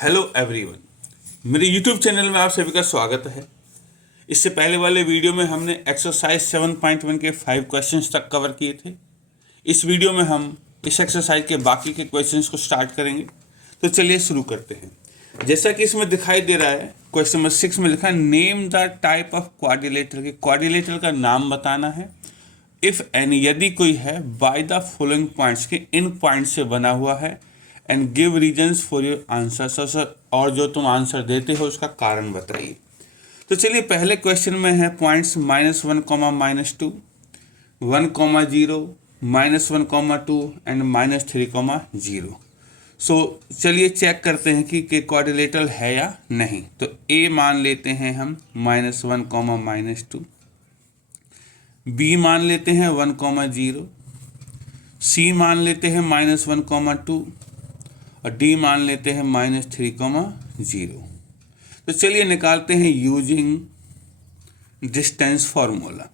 Hello everyone, मेरे YouTube channel में आप सभी का स्वागत है। इससे पहले वाले वीडियो में हमने एक्सरसाइज 7.1 के 5 क्वेश्चंस तक कवर किए थे। इस वीडियो में हम इस एक्सरसाइज के बाकी के क्वेश्चंस को स्टार्ट करेंगे। तो चलिए शुरू करते हैं। जैसा कि इसमें दिखाई दे रहा है, क्वेश्चन नंबर 6 में लिखा है name the type of quadrilateral के क्वाड्रिलेटरल का नाम बताना है। इफ एनी, यदि कोई है, बाय द फॉलोइंग पॉइंट्स के इन पॉइंट से बना हुआ है, and give reasons for your answer. Sir, और जो तुम आंसर देते हो उसका कारण बताइए। तो चलिए, पहले क्वेश्चन में है पॉइंट्स -1, -2, 1, 0, -1, 2 एंड -3, 0। सो चलिए चेक करते हैं कि क्वाड्रिलेटरल है या नहीं। तो ए मान लेते हैं हम -1, -2, बी मान लेते हैं 1, 0, सी मान लेते हैं -1, 2 और डी मान लेते हैं -3, 0। तो चलिए निकालते हैं यूजिंग डिस्टेंस फॉर्मूला।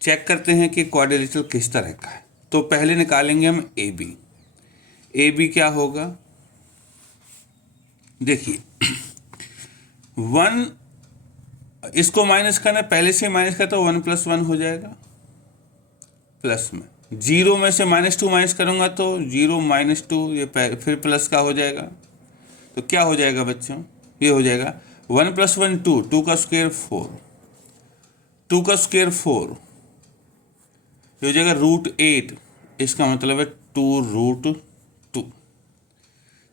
चेक करते हैं कि क्वाड्रिलेटरल किस तरह का है। तो पहले निकालेंगे हम ए बी। ए बी क्या होगा, देखिए 1, इसको माइनस करना, पहले से माइनस करता तो 1 + 1 हो जाएगा प्लस में। 0 में से -2 माइनस करूँगा तो 0 -2, ये फिर प्लस का हो जाएगा। तो क्या हो जाएगा बच्चों, ये हो जाएगा 1 + 1 2, 2 का स्क्वायर 4, 2 का स्क्वायर 4, ये हो जाएगा √8। इसका मतलब है 2√2।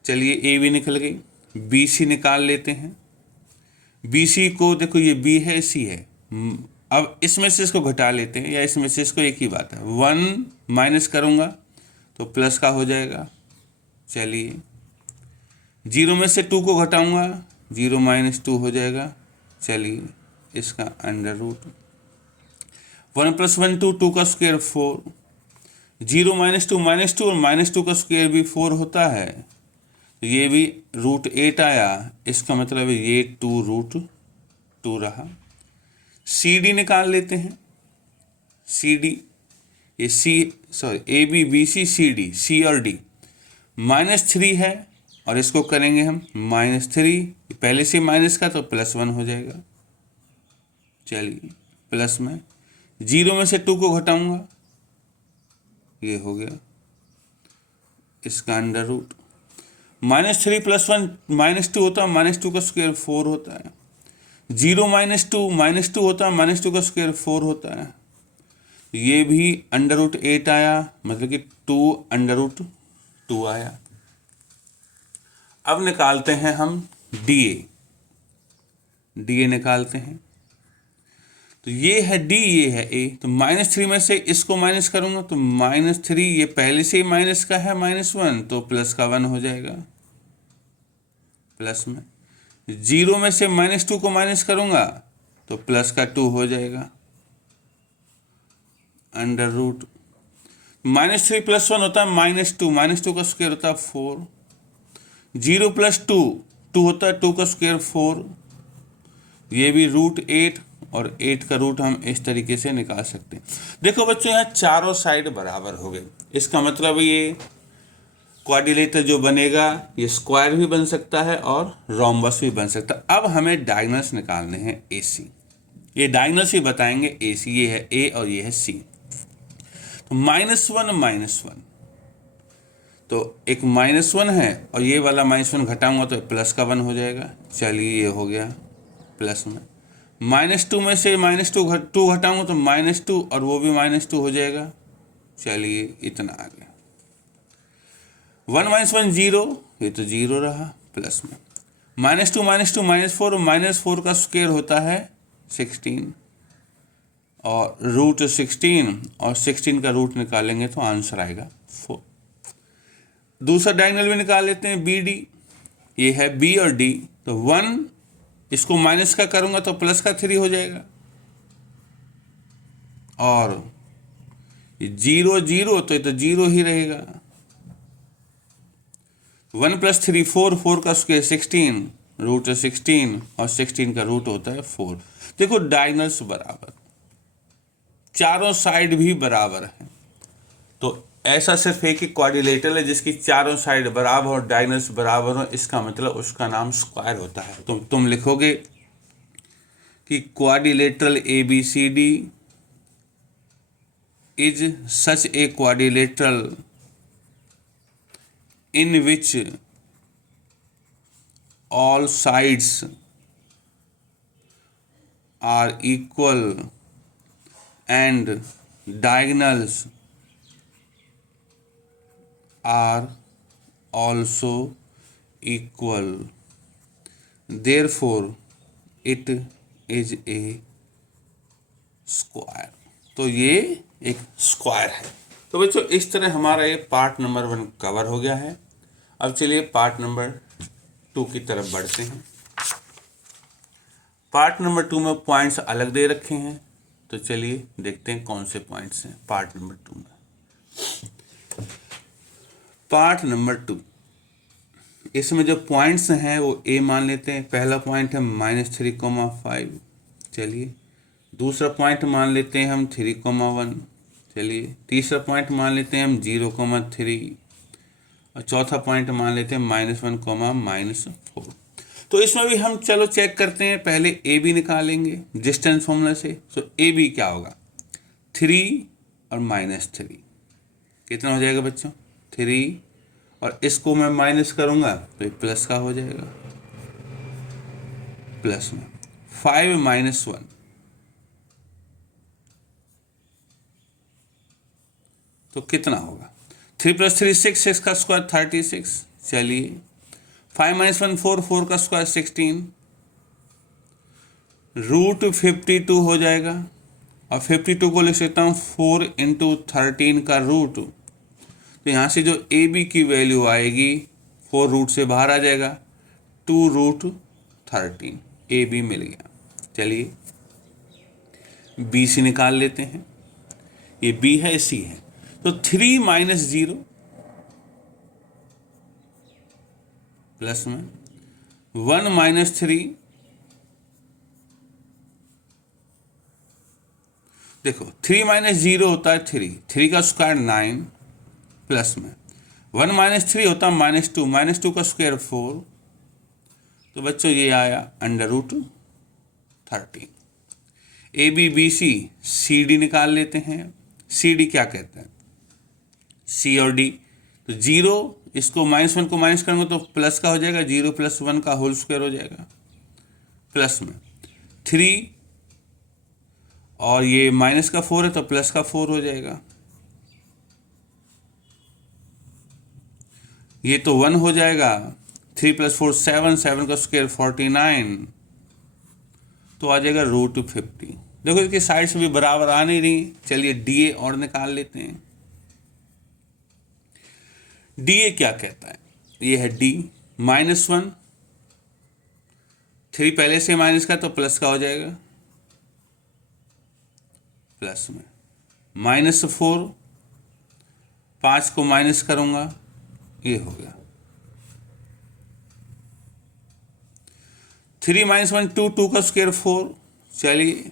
चलिए ए भी निकल गई। बी सी निकाल लेते हैं। बी सी को देखो, ये बी है, सी है। अब इसमें से इसको घटा लेते हैं, या इसमें से इसको, एक ही बात है। 1 माइनस करूँगा तो प्लस का हो जाएगा। चलिए 0 में से 2 को घटाऊँगा, 0 - 2 हो जाएगा। चलिए इसका √1 + 1 2, 2 का स्क्वायर 4, 0 - 2 -2 और -2 का स्क्वायर भी 4 होता है। तो ये भी √8 आया। इसका मतलब है ये 2√2 रहा। सी डी निकाल लेते हैं। सी डी, ये A B B C C D, C और डी -3 है और इसको करेंगे हम -3। पहले से माइनस का तो +1 हो जाएगा। चलिए प्लस में 0 में से 2 को घटाऊंगा, ये हो गया इसका √। -3 + 1 -2 होता है, -2 का स्क्वायर 4 होता है। 0 - 2 -2 होता है, -2 का स्क्वायर 4 होता है। ये भी √8 आया, मतलब कि 2√2 आया। अब निकालते हैं हम डी ए निकालते हैं। तो ये है डी, ये है ए। तो -3 में से इसको माइनस करूंगा तो -3, ये पहले से ही माइनस का है -1, तो प्लस का 1 हो जाएगा प्लस में। 0 में से -2 को माइनस करूंगा तो प्लस का 2 हो जाएगा √। -3 + 1 होता है -2, -2 का स्क्वायर होता है 4। 0 + 2, 2 होता है, 2 का स्क्वायर 4। ये भी √8 और 8 का रूट हम इस तरीके से निकाल सकते हैं। देखो बच्चों, यहाँ चारों साइड बराबर हो गए। इसका मतलब ये क्वाड्रिलेटरल जो बनेगा, ये स्क्वायर भी बन सकता है और रोम्बस भी बन सकता है। अब हमें डायगोनल्स निकालने हैं ए सी। ये डायगोनल्स ही बताएंगे ए सी। ये है ए और ये है सी। तो -1 तो एक -1 है और ये वाला -1 घटाऊंगा तो प्लस का 1 हो जाएगा। चलिए ये हो गया प्लस में। -2 में से -2 घटाऊंगा तो -2 और वो भी -2 हो जाएगा। चलिए इतना आ गया। 1 - 1 0, ये तो 0 रहा प्लस में। -2 -2 -4 और -4 का स्क्वायर होता है 16 और √16, और 16 का रूट निकालेंगे तो आंसर आएगा 4। दूसरा डायगोनल भी निकाल लेते हैं बी डी। ये है बी और डी। तो 1, इसको माइनस का करूंगा तो प्लस का 3 हो जाएगा, और 0 0 तो ये तो 0 ही रहेगा। 1 + 3 4, 4 का स्क्वायर 16, √16 और 16 का रूट होता है 4। देखो डायगोनल्स बराबर, चारों साइड भी बराबर है। तो ऐसा सिर्फ एक ही क्वाड्रिलेटरल है जिसकी चारों साइड बराबर और डायगोनल्स बराबर हो, इसका मतलब उसका नाम स्क्वायर होता है। तो तुम लिखोगे कि quadrilateral A B C D is such a quadrilateral in which all sides are equal and diagonals are also equal. Therefore, it is a square. तो ये एक स्क्वायर है। तो बच्चों इस तरह हमारा ये पार्ट नंबर 1 कवर हो गया है। अब चलिए पार्ट नंबर 2 की तरफ बढ़ते हैं। पार्ट नंबर 2 में पॉइंट्स अलग दे रखे हैं, तो चलिए देखते हैं कौन से पॉइंट्स हैं पार्ट नंबर 2 में। पार्ट नंबर 2, इसमें जो पॉइंट्स हैं वो ए मान लेते हैं। पहला पॉइंट है -3,5। चलिए दूसरा पॉइंट मान लेते हैं हम 3,1। चलिए तीसरा पॉइंट मान लेते हैं हम 0,3 और चौथा पॉइंट मान लेते हैं -1, -4। तो इसमें भी हम चलो चेक करते हैं। पहले ए बी निकालेंगे डिस्टेंस फॉर्मूला से। तो ए बी क्या होगा, 3 और -3 कितना हो जाएगा बच्चों, 3, और इसको मैं माइनस करूंगा तो ये प्लस का हो जाएगा, प्लस में 5 - 1 तो कितना होगा, 3 + 3 6, 6 का स्क्वायर 36। चलिए 5 - 1 4, 4 का स्क्वायर 16, √52 हो जाएगा। और 52 को लिख सकता हूँ 4 × 13 का रूट। तो यहाँ से जो ए बी की वैल्यू आएगी 4 रूट से बाहर आ जाएगा, 2√13 ए बी मिल गया। चलिए बी सी निकाल लेते हैं। ये बी है, सी है, तो 3 - 0 प्लस में 1 - 3। देखो 3 - 0 होता है 3 का स्क्वायर 9, प्लस में 1 - 3 होता है -2, -2 का स्क्वायर 4। तो बच्चों ये आया √13। A B B C, C D निकाल लेते हैं। सी डी क्या कहता है, सी और डी, तो 0 इसको -1 को माइनस करेंगे तो प्लस का हो जाएगा, 0 + 1 का होल स्क्वायर हो जाएगा, प्लस में 3 और ये माइनस का 4 है तो प्लस का 4 हो जाएगा। ये तो 1 हो जाएगा, 3 + 4 7, 7 का स्क्वायर 49, तो आ जाएगा √50। देखो इसकी साइड्स भी बराबर आ नहीं रही। चलिए डी ए और निकाल लेते हैं। डी ए क्या कहता है, ये है डी -1, 3 पहले से माइनस का तो प्लस का हो जाएगा, प्लस में -4, 5 को माइनस करूंगा, ये हो गया 3 - 1 2, 2 का स्क्वायर 4। चलिए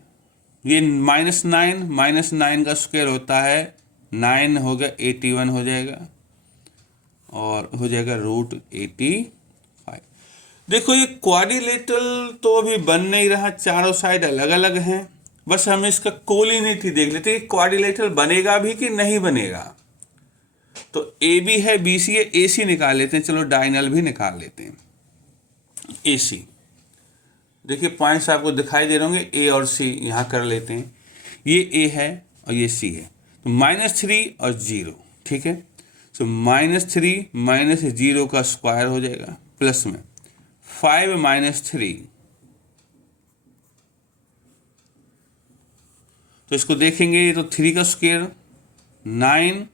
ये -9 का स्क्वायर होता है 9 हो गया 81 हो जाएगा, और हो जाएगा √85। देखो ये क्वाड्रिलेटरल तो अभी बन नहीं रहा, चारों साइड अलग अलग हैं। बस हम इसका कोलिनिटी देख लेते हैं, क्वाड्रिलेटरल बनेगा भी कि नहीं बनेगा। तो ए बी है, बी सी है, ए सी निकाल लेते हैं। चलो डायगोनल भी निकाल लेते हैं। ए सी देखिए पॉइंट्स आपको दिखाई दे रहे होंगे, ए और सी यहाँ कर लेते हैं। ये ए है और ये सी है, तो -3 और 0, ठीक है। तो -3 - 0 का स्क्वायर हो जाएगा, प्लस में 5 - 3। तो इसको देखेंगे तो 3 का स्क्वायर 9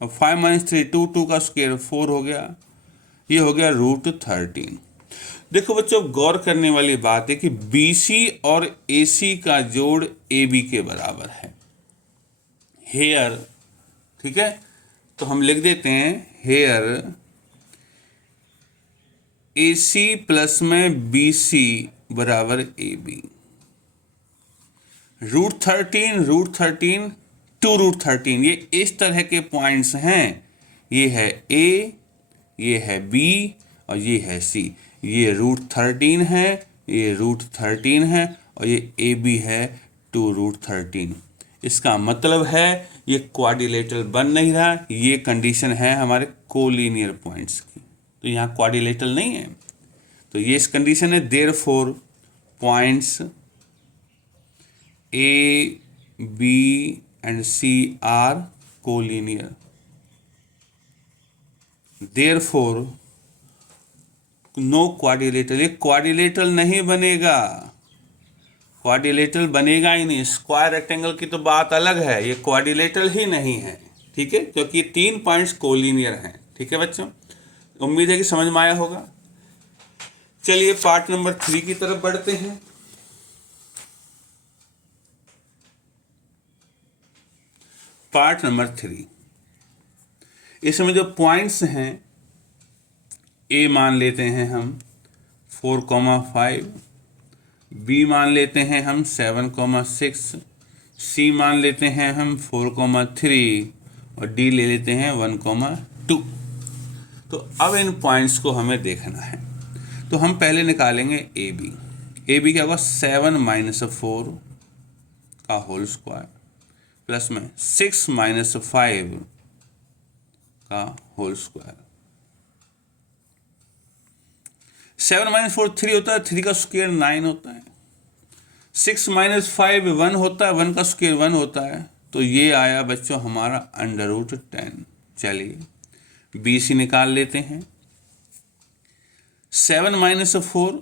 और 5 - 3 2, 2 का स्क्वायर 4 हो गया। ये हो गया √13। देखो बच्चों गौर करने वाली बात है कि BC और AC का जोड़ AB के बराबर है। हेयर, ठीक है, तो हम लिख देते हैं हेयर AC प्लस में BC बराबर AB। √13 2√13। ये इस तरह के पॉइंट्स हैं, ये है ए, ये है बी और ये है सी। ये √13 है, ये √13 है और ये ए बी है 2√13। इसका मतलब है ये क्वाड्रिलेटरल बन नहीं रहा, ये कंडीशन है हमारे कोलिनियर पॉइंट्स की। तो यहाँ क्वाड्रिलेटरल नहीं है, तो ये इस कंडीशन है। Therefore points A B and C are collinear, therefore no quadrilateral. ये क्वाड्रिलेटरल नहीं बनेगा, क्वाड्रिलेटरल बनेगा ही नहीं। स्क्वायर रेक्टेंगल की तो बात अलग है, ये क्वाड्रिलेटरल ही नहीं है, ठीक है, क्योंकि ये 3 पॉइंट्स कोलिनियर हैं। ठीक है बच्चों, उम्मीद है कि समझ में आया होगा। चलिए पार्ट नंबर 3 की तरफ बढ़ते हैं। पार्ट नंबर 3, इसमें जो पॉइंट्स हैं, ए मान लेते हैं हम 4,5, बी मान लेते हैं हम 7,6, सी मान लेते हैं हम 4,3 और डी ले लेते हैं 1,2। तो अब इन पॉइंट्स को हमें देखना है, तो हम पहले निकालेंगे ए बी। ए बी क्या होगा, 7 - 4 का होल स्क्वायर प्लस में 6 - 5 का होल स्क्वायर। 7 - 4 3 होता है, 3 का स्क्वायर 9 होता है। 6 - 5 1 होता है, 1 का स्क्वायर 1 होता है। तो ये आया बच्चों हमारा √10। चलिए बी सी निकाल लेते हैं। 7 - 4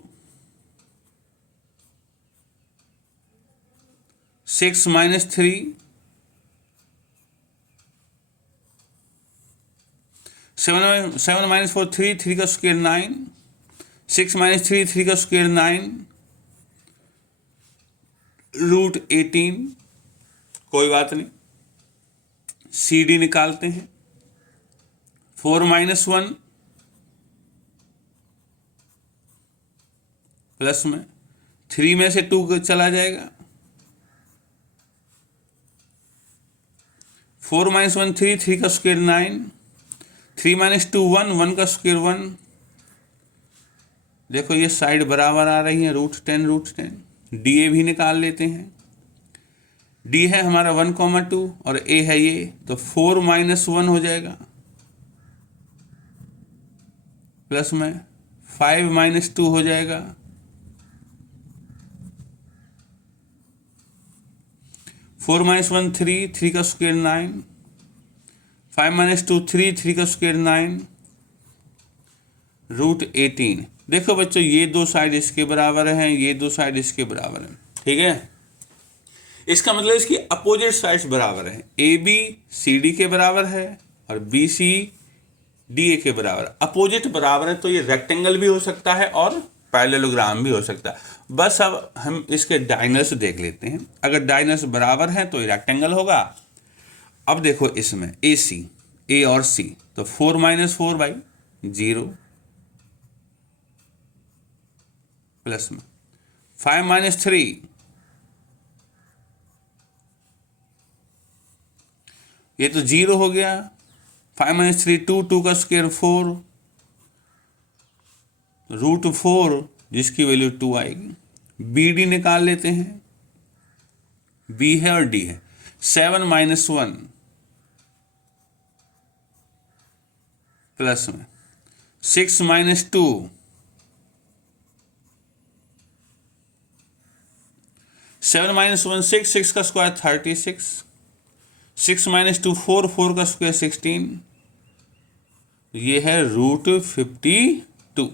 6 - 3 7 - 4 3, 3 का स्क्वायर 9, 6 - 3 3 का स्क्वायर 9, √18। कोई बात नहीं, सी डी निकालते हैं। 4 - 1 प्लस में 3 में से 2 चला जाएगा। 4 - 1 3, 3 का स्क्वायर 9, 3 - 2 1, 1 का स्क्वायर 1। देखो ये साइड बराबर आ रही है, √10 √10। डी ए भी निकाल लेते हैं। डी है हमारा 1,2 और ए है ये, तो 4 - 1 हो जाएगा प्लस में 5 - 2 हो जाएगा। 4 - 1 3, 3 का स्क्वायर 9, 5 - 2 3, 3 का स्क्वायर 9, √18। देखो बच्चों ये दो साइड इसके बराबर हैं, ये दो साइड इसके बराबर हैं, ठीक है। इसका मतलब इसकी अपोजिट साइड्स बराबर हैं। ए बी सी डी के बराबर है और बी सी डी ए के बराबर। अपोजिट बराबर है तो ये रेक्टेंगल भी हो सकता है और पैरेललोग्राम भी हो सकता है। बस अब हम इसके डायगोनल्स देख लेते हैं। अगर डायगोनल्स बराबर हैं तो ये रेक्टेंगल होगा। अब देखो इसमें ए सी, ए और सी, तो 4 - 4 0 प्लस में 5 - 3, ये तो 0 हो गया। 5 - 3 2, 2 का स्क्वायर 4, √4 जिसकी वैल्यू 2 आएगी। बी डी निकाल लेते हैं। बी है और डी है। 7 - 1 प्लस में 6 - 2, 7 - 1 6, 6 का स्क्वायर 36, 6 - 2 4, 4 का स्क्वायर 16, ये है √52।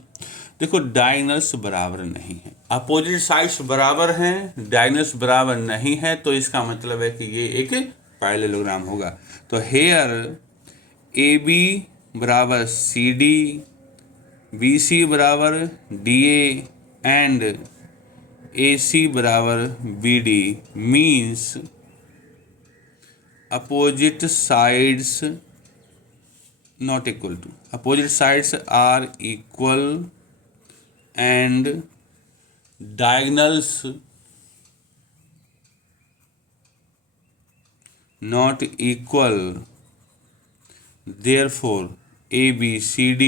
देखो डायगोनल्स बराबर नहीं है, अपोजिट साइड्स बराबर हैं, डायगोनल्स बराबर नहीं है, तो इसका मतलब है कि ये एक पैरेललोग्राम होगा। तो हेयर ए बी बराबर सी डी, बी सी बराबर D A and A C बराबर B D means opposite sides not equal to, opposite sides are equal and diagonals not equal, therefore ABCD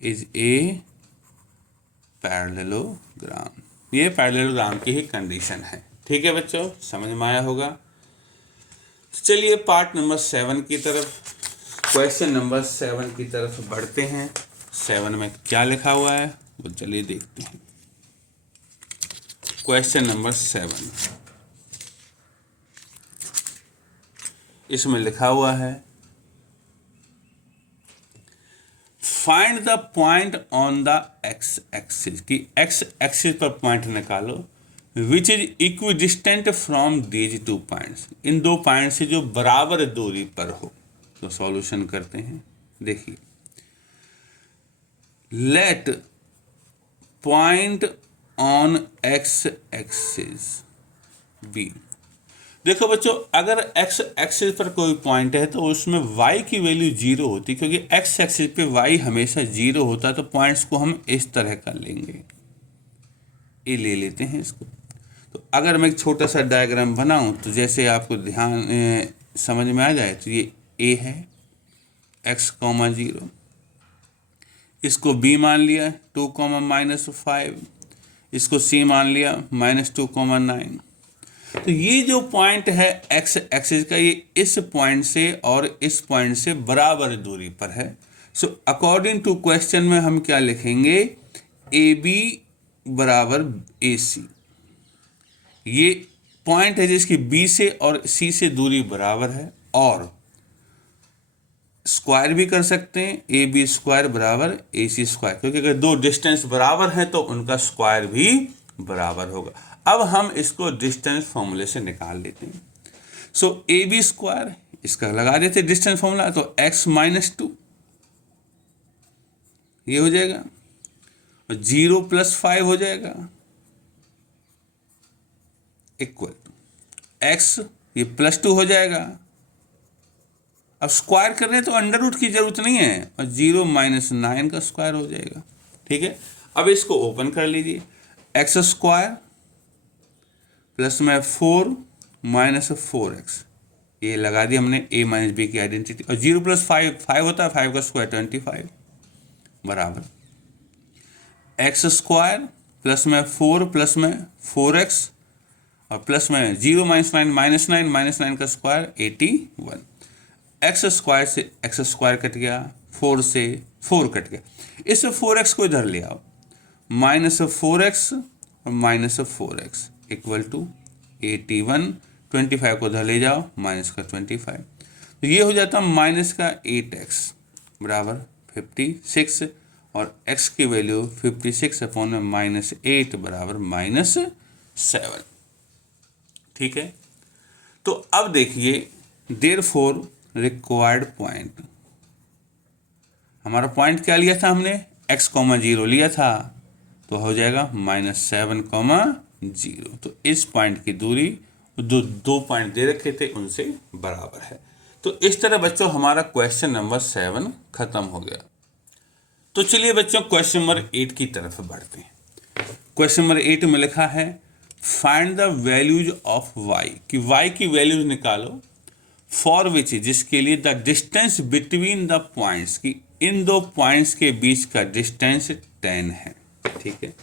is a parallelogram. ये parallelogram की ही condition है। ठीक है बच्चों, समझ में आया होगा। चलिए पार्ट नंबर 7 की तरफ, क्वेश्चन नंबर 7 की तरफ बढ़ते हैं। 7 में क्या लिखा हुआ है वो चलिए देखते हैं। क्वेश्चन नंबर 7, इसमें लिखा हुआ है find the point on the x axis, की एक्स एक्सिस पर पॉइंट निकालो which is equidistant from these two points, इन दो पॉइंट से जो बराबर दूरी पर हो। तो सॉल्यूशन करते हैं। देखिए, let point on x axis B. देखो बच्चों, अगर एक्स एक्सिस पर कोई पॉइंट है तो उसमें y की वैल्यू 0 होती, क्योंकि एक्स एक्सिस पे y हमेशा 0 होता है। तो पॉइंट्स को हम इस तरह कर लेंगे, ये ले लेते हैं इसको। तो अगर मैं एक छोटा सा डायग्राम बनाऊं तो जैसे आपको ध्यान समझ में आ जाए, तो ये a है x, 0, इसको b मान लिया 2, -5, इसको c मान लिया -2, 9। तो ये जो पॉइंट है एक्स एक्सिस का, ये इस पॉइंट से और इस पॉइंट से बराबर दूरी पर है। सो अकॉर्डिंग टू क्वेश्चन में हम क्या लिखेंगे, ए बी बराबर ए सी। ये पॉइंट है जिसकी बी से और सी से दूरी बराबर है, और स्क्वायर भी कर सकते हैं, ए बी स्क्वायर बराबर ए सी स्क्वायर, क्योंकि अगर दो डिस्टेंस बराबर हैं तो उनका स्क्वायर भी बराबर होगा। अब हम इसको डिस्टेंस फॉर्मूले से निकाल लेते हैं। सो ए बी स्क्वायर, इसका लगा देते हैं डिस्टेंस फॉर्मूला, तो x -2 ये हो जाएगा, और 0 + 5 हो जाएगा, इक्वल टू x, ये +2 हो जाएगा। अब स्क्वायर कर रहे हैं तो अंडर रूट की जरूरत नहीं है, और 0 - 9 का स्क्वायर हो जाएगा। ठीक है, अब इसको ओपन कर लीजिए, x स्क्वायर प्लस में 4 - 4x, ये लगा दी हमने a - b की आइडेंटिटी, और 0 + 5 5 होता है, 5 का स्क्वायर 25 बराबर x स्क्वायर प्लस में 4 प्लस में 4x, और प्लस में 0 - 9 -9 का स्क्वायर 81। x स्क्वायर से x स्क्वायर कट गया, 4 से 4 कट गया, इस 4x को इधर ले आओ, -4x और -4x इक्वल टू 81, 25 को उधर ले जाओ, माइनस का 25, तो ये हो जाता माइनस का 8x बराबर 56, और x की वैल्यू 56/-8 बराबर -7। ठीक है, तो अब देखिए, देयरफॉर रिक्वायर्ड पॉइंट, हमारा पॉइंट क्या लिया था हमने, x, 0 लिया था, तो हो जाएगा -7, 0। तो इस पॉइंट की दूरी जो दो पॉइंट दे रखे थे उनसे बराबर है। तो इस तरह बच्चों हमारा क्वेश्चन नंबर 7 खत्म हो गया। तो चलिए बच्चों क्वेश्चन नंबर 8 की तरफ बढ़ते हैं। क्वेश्चन नंबर 8 में लिखा है find the values of y, कि y की वैल्यूज निकालो फॉर विच, जिसके लिए the distance between the points, की इन दो पॉइंट्स के बीच का डिस्टेंस 10 है। ठीक है,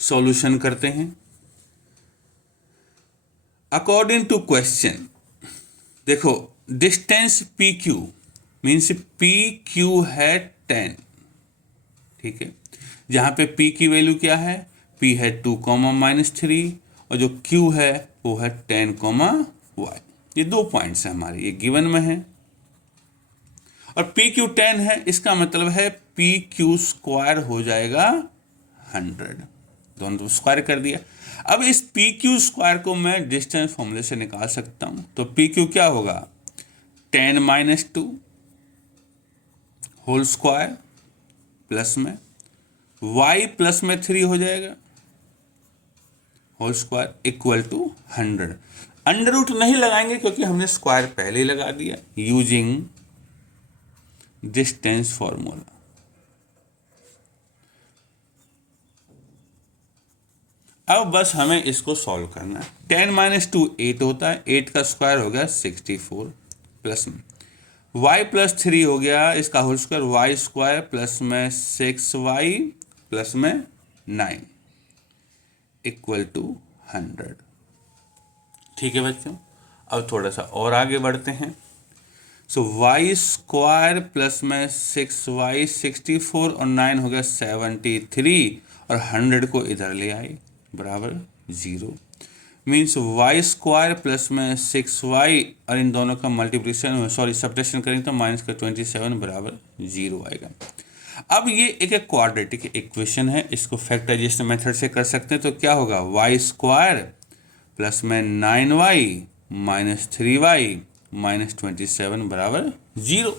सॉल्यूशन करते हैं। अकॉर्डिंग टू क्वेश्चन, देखो distance P Q means P Q है 10। ठीक है, जहां पे p की वैल्यू क्या है, p है 2, -3, और जो q है वो है 10, y। ये दो पॉइंट्स हैं हमारे, ये गिवन में है, और पी क्यू 10 है, इसका मतलब है पी क्यू स्क्वायर हो जाएगा 100, दोनों तो स्क्वायर कर दिया। अब इस पी क्यू स्क्वायर को मैं डिस्टेंस फॉर्मूले से निकाल सकता हूं, तो पी क्यू क्या होगा, 10 - 2 होल स्क्वायर प्लस में y प्लस में 3 हो जाएगा whole square equal to 100। Under root नहीं लगाएंगे क्योंकि हमने स्क्वायर पहले ही लगा दिया, यूजिंग डिस्टेंस फॉर्मूला। अब बस हमें इसको सॉल्व करना है। 10 माइनस 2 8 होता है, 8 का स्क्वायर हो गया 64 प्लस में y प्लस 3 हो गया इसका whole square, y square plus में 6y प्लस में 9 इक्वल टू 100। ठीक है बच्चों, अब थोड़ा सा और आगे बढ़ते हैं। सो वाई स्क्वायर प्लस में 6y 64 और 9 हो गया 73 और 100 को इधर ले आए बराबर 0। मीन्स वाई स्क्वायर प्लस में 6y और इन दोनों का मल्टीप्लिकेशन सब्ट्रैक्शन करेंगे तो माइनस का 27 बराबर 0 आएगा। अब ये एक क्वाड्रेटिक इक्वेशन है, इसको फैक्टराइजेशन मेथड से कर सकते हैं। तो क्या होगा, वाई स्क्वायर प्लस में 9y माइनस 3y माइनस 27 बराबर 0।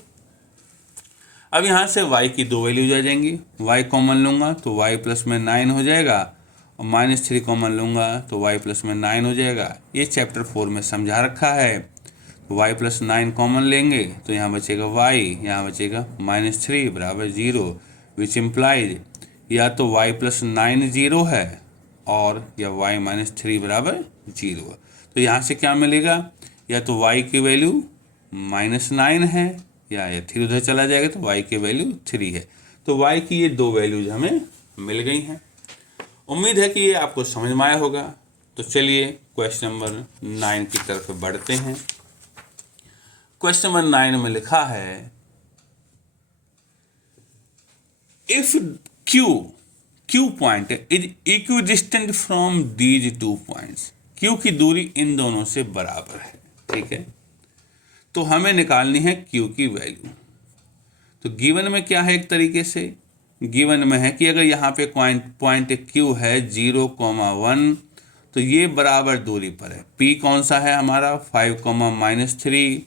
अब यहाँ से y की दो वैल्यूज आ जाएंगी, y कॉमन लूँगा तो y प्लस में 9 हो जाएगा और माइनस 3 कॉमन लूँगा तो y प्लस में 9 हो जाएगा। ये चैप्टर 4 में समझा रखा है। तो y प्लस 9 कॉमन लेंगे तो यहाँ बचेगा y, यहाँ बचेगा माइनस 3 बराबर 0, विच इम्प्लाइज या तो y प्लस 9 0 है और या y माइनस 3 बराबर 0। तो यहाँ से क्या मिलेगा, या तो y की वैल्यू माइनस 9 है या 3 उधर चला जाएगा तो y की वैल्यू 3 है। तो y की ये दो वैल्यूज हमें मिल गई हैं। उम्मीद है कि ये आपको समझ में आया होगा। तो चलिए क्वेश्चन नंबर 9 की तरफ बढ़ते हैं। क्वेश्चन नंबर 9 में लिखा है if Q point is equidistant from these two points, Q की दूरी इन दोनों से बराबर है। ठीक है, तो हमें निकालनी है Q की वैल्यू। तो गिवन में क्या है, एक तरीके से गिवन में है कि अगर यहाँ पे पॉइंट Q है 0,1 तो ये बराबर दूरी पर है। P कौन सा है हमारा 5,-3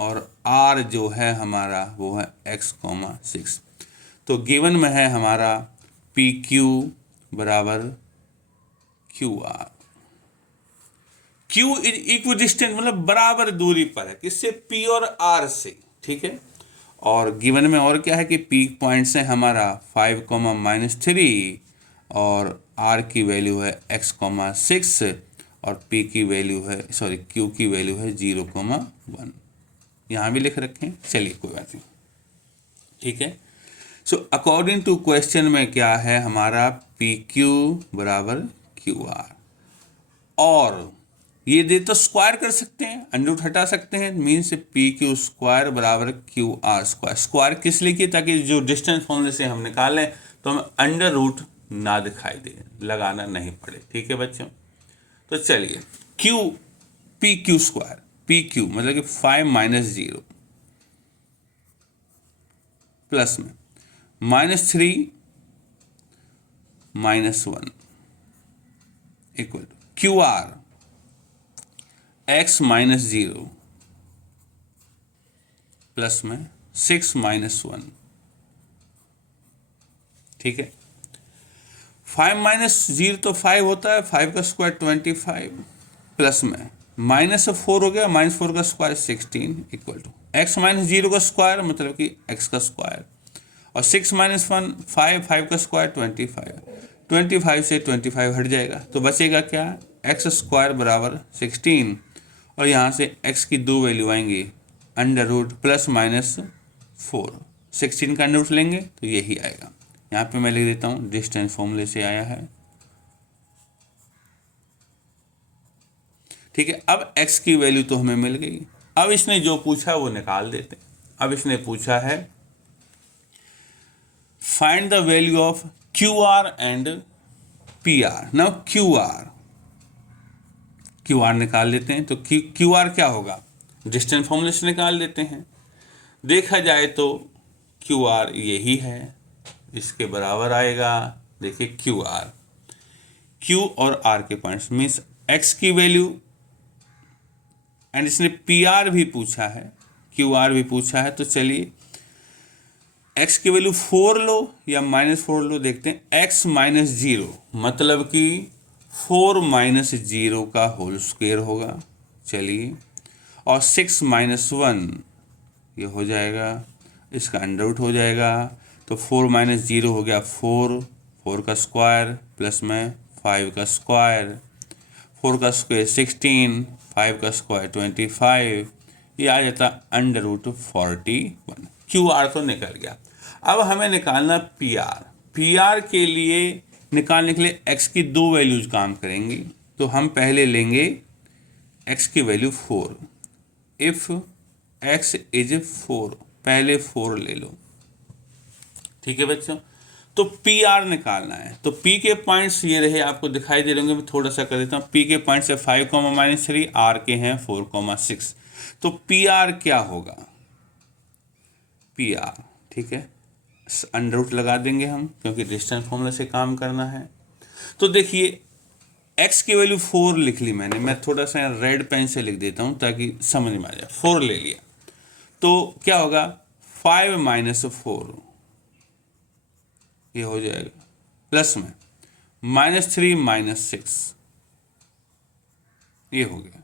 और R जो है हमारा वो है x,6। तो गिवन में है हमारा PQ बराबर QR। Q इज इक्विडिस्टेंट मतलब बराबर दूरी पर है, किससे, P और R से। ठीक है, और गिवन में और क्या है कि P पॉइंट से हमारा 5,-3 और R की वैल्यू है x,6 और P की वैल्यू है Q की वैल्यू है 0,1। यहाँ भी लिख रखे हैं, चलिए कोई बात नहीं। ठीक है, सो अकॉर्डिंग टू क्वेश्चन में क्या है हमारा PQ बराबर QR, और ये दे तो स्क्वायर कर सकते हैं, अंडर रूट हटा सकते हैं, मीन्स PQ स्क्वायर बराबर QR स्क्वायर। स्क्वायर किस लिए किया, ताकि जो डिस्टेंस फॉर्मूले से हम निकालें तो हमें अंडर रूट ना दिखाई दे, लगाना नहीं पड़े। ठीक है बच्चों, तो चलिए PQ स्क्वायर, PQ मतलब कि 5-0 प्लस में -3 -1 equal to QR x-0 plus में 6-1। ठीक है, 5-0 तो 5 होता है, 5 का स्क्वायर 25 प्लस में -4 हो गया, -4 का स्क्वायर 16 इक्वल टू x-0 का स्क्वायर मतलब कि x का स्क्वायर और 6-1 5 का स्क्वायर 25 से 25 हट जाएगा तो बचेगा क्या, x स्क्वायर बराबर 16 और यहाँ से x की दो वैल्यू आएंगी अंडर रूट +-4। 16 का अंडर रूट लेंगे तो यही आएगा। यहाँ पे मैं लिख देता हूँ डिस्टेंस फॉर्मूले से आया है। ठीक है, अब x की वैल्यू तो हमें मिल गई। अब इसने जो पूछा वो निकाल देते हैं। अब इसने पूछा है find the value of QR and PR। Now QR निकाल लेते हैं। तो QR क्या होगा, डिस्टेंस फॉर्मूले से निकाल लेते हैं। देखा जाए तो QR यही है, इसके बराबर आएगा। देखिए Q और R के पॉइंट्स मीन्स x की वैल्यू एंड इसने PR भी पूछा है, QR भी पूछा है। तो चलिए x की वैल्यू 4 लो या -4 लो, देखते हैं। x -0 मतलब कि 4 - 0 का होल स्क्वायर होगा। चलिए, और 6-1 ये हो जाएगा, इसका अंडर रूट हो जाएगा। तो 4 - 0 हो गया 4 का स्क्वायर प्लस में 5 का स्क्वायर, 4 का स्क्वायर 16, 5 का स्क्वायर 25, ये आ जाता √41। QR तो निकल गया। अब हमें निकालना PR। PR के लिए निकालने के लिए x की दो वैल्यूज काम करेंगी। तो हम पहले लेंगे x की वैल्यू 4। इफ x इज 4, पहले 4 ले लो, ठीक है बच्चों। तो PR निकालना है। तो P के पॉइंट्स ये रहे, आपको दिखाई दे रहे होंगे, मैं थोड़ा सा कर देता हूँ। P के पॉइंट्स है 5, -3, R के हैं 4, 6। तो PR क्या होगा? PR, ठीक है, अंडर रूट लगा देंगे हम, क्योंकि डिस्टेंस फॉर्मूला से काम करना है। तो देखिए x की वैल्यू 4 लिख ली मैंने, मैं थोड़ा सा रेड पेन से लिख देता हूँ ताकि समझ में आ जाए। 4 ले लिया, तो क्या होगा? 5 - 4 ये हो जाएगा, प्लस में -3 - 6 ये हो गया।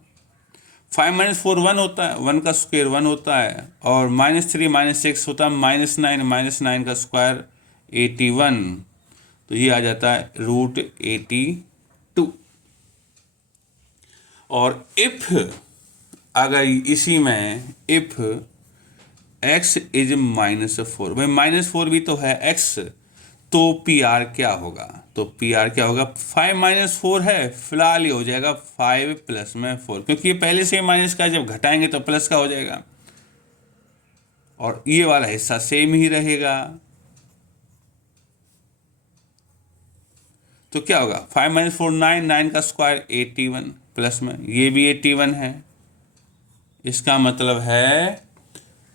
5 - 4 1 होता है, 1 का स्क्वायर 1 होता है, और -3 - 6 होता है -9, -9 का स्क्वायर 81, तो ये आ जाता है √82। और इफ अगर इसी में इफ x इज -4, भाई -4 भी तो है x, तो PR क्या होगा? तो PR क्या होगा? 5 - 4 है, फिलहाल ये हो जाएगा 5 प्लस में 4, क्योंकि ये पहले से माइनस का, जब घटाएंगे तो प्लस का हो जाएगा, और ये वाला हिस्सा सेम ही रहेगा। तो क्या होगा? 5 - 4 9, 9 का स्क्वायर 81, प्लस में ये भी 81 है। इसका मतलब है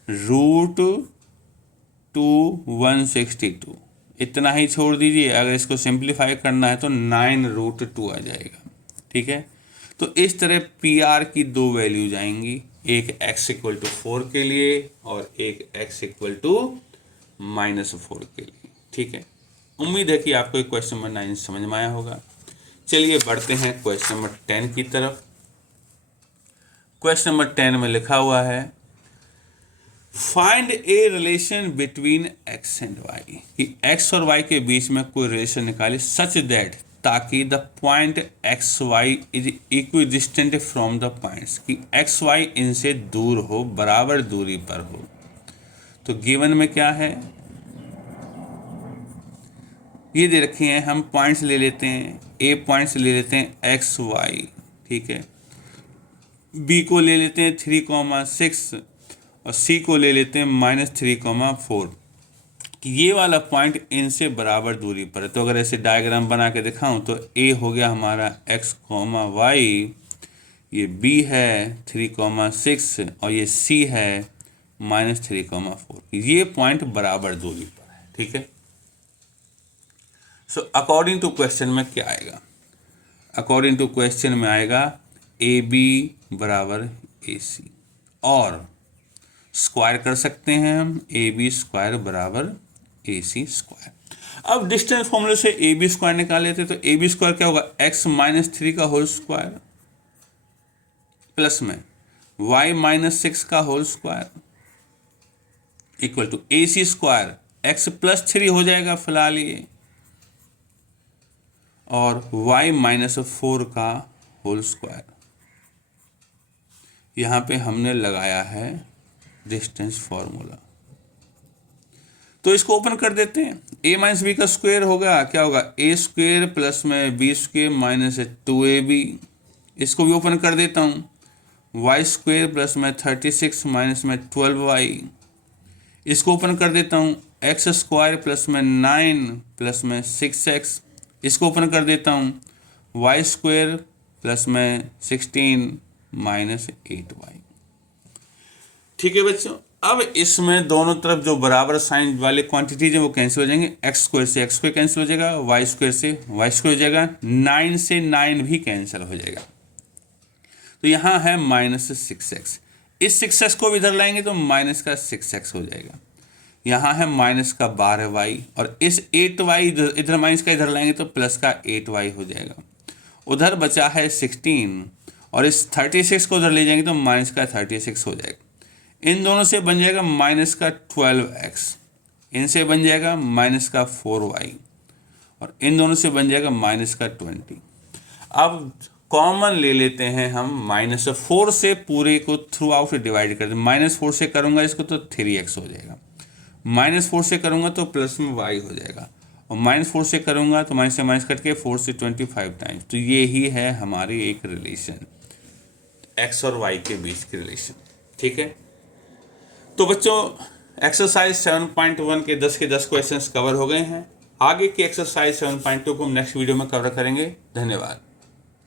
√162। इतना ही छोड़ दीजिए, अगर इसको सिंप्लीफाई करना है तो 9√2 आ जाएगा, ठीक है। तो इस तरह PR की दो वैल्यूज आएंगी, एक x = 4 के लिए और एक x = -4 के लिए, ठीक है। उम्मीद है कि आपको क्वेश्चन नंबर 9 समझ में आया होगा। चलिए बढ़ते हैं क्वेश्चन नंबर 10 की तरफ। क्वेश्चन नंबर 10 में लिखा हुआ है, find a relation between x and y, कि x और y के बीच में कोई रिलेशन निकाले सच दैट, ताकि the point XY is equidistant from the points, कि XY इनसे दूर हो, बराबर दूरी पर हो। तो गिवन में क्या है, ये दे रखे हैं, हम पॉइंट्स ले लेते हैं। A पॉइंट्स ले लेते हैं XY, ठीक है। B को ले लेते हैं 3, 6, और C को ले लेते हैं -3, 4। ये वाला पॉइंट इनसे बराबर दूरी पर है। तो अगर ऐसे डायग्राम बना के दिखाऊं तो A हो गया हमारा x, y, ये B है 3, 6, और ये C है -3, 4। ये पॉइंट बराबर दूरी पर है, ठीक है। सो अकॉर्डिंग टू क्वेश्चन में क्या आएगा? अकॉर्डिंग टू क्वेश्चन में आएगा AB = AC, और स्क्वायर कर सकते हैं हम, AB² = AC²। अब डिस्टेंस फॉर्मूले से AB² निकाल लेते, तो AB² क्या होगा? x - 3 का होल स्क्वायर, प्लस में y - 6 का whole square, equal to AC², x + 3 हो जाएगा फिलहाल ये, और y - 4 का होल स्क्वायर। यहाँ पे हमने लगाया है डिस्टेंस फॉर्मूला। तो इसको ओपन कर देते हैं। a - b का स्क्वायर होगा, क्या होगा? A² प्लस में B² - 2AB। इसको भी ओपन कर देता हूँ। y² प्लस में 36 माइनस में 12y। इसको ओपन कर देता हूँ। x² प्लस में 9 प्लस में 6x। इसको ओपन कर देता हूँ। y² प्लस में 16 माइनस 8y। ठीक है बच्चों, अब इसमें दोनों तरफ जो बराबर साइन वाले क्वांटिटीज हैं वो कैंसिल हो जाएंगे। x² से x² कैंसिल हो जाएगा, y² से y² हो जाएगा, 9 से 9 भी कैंसिल हो जाएगा। तो यहाँ है -6x। इस 6x को भी इधर लाएंगे तो माइनस का 6x हो जाएगा। यहाँ है -12y, और इस 8y इधर माइनस का इधर लाएंगे तो प्लस का 8y हो जाएगा। उधर बचा है 16, और इस 36 को उधर ले जाएंगे तो माइनस का 36 हो जाएगा। इन दोनों से बन जाएगा माइनस का 12x, इनसे बन जाएगा -4y, और इन दोनों से बन जाएगा माइनस का 20। अब कॉमन ले लेते हैं हम, -4 से पूरे को थ्रू आउट डिवाइड कर दें। -4 से करूँगा इसको तो 3x हो जाएगा, -4 से करूँगा तो प्लस में y हो जाएगा, और -4 से करूँगा तो माइनस से माइनस कट के 4 से 25 टाइम्स। तो ये ही है हमारी एक रिलेशन, x और y के बीच की रिलेशन। ठीक है, तो बच्चों एक्सरसाइज 7.1 के 10 क्वेश्चंस कवर हो गए हैं। आगे की एक्सरसाइज 7.2 को हम नेक्स्ट वीडियो में कवर करेंगे। धन्यवाद।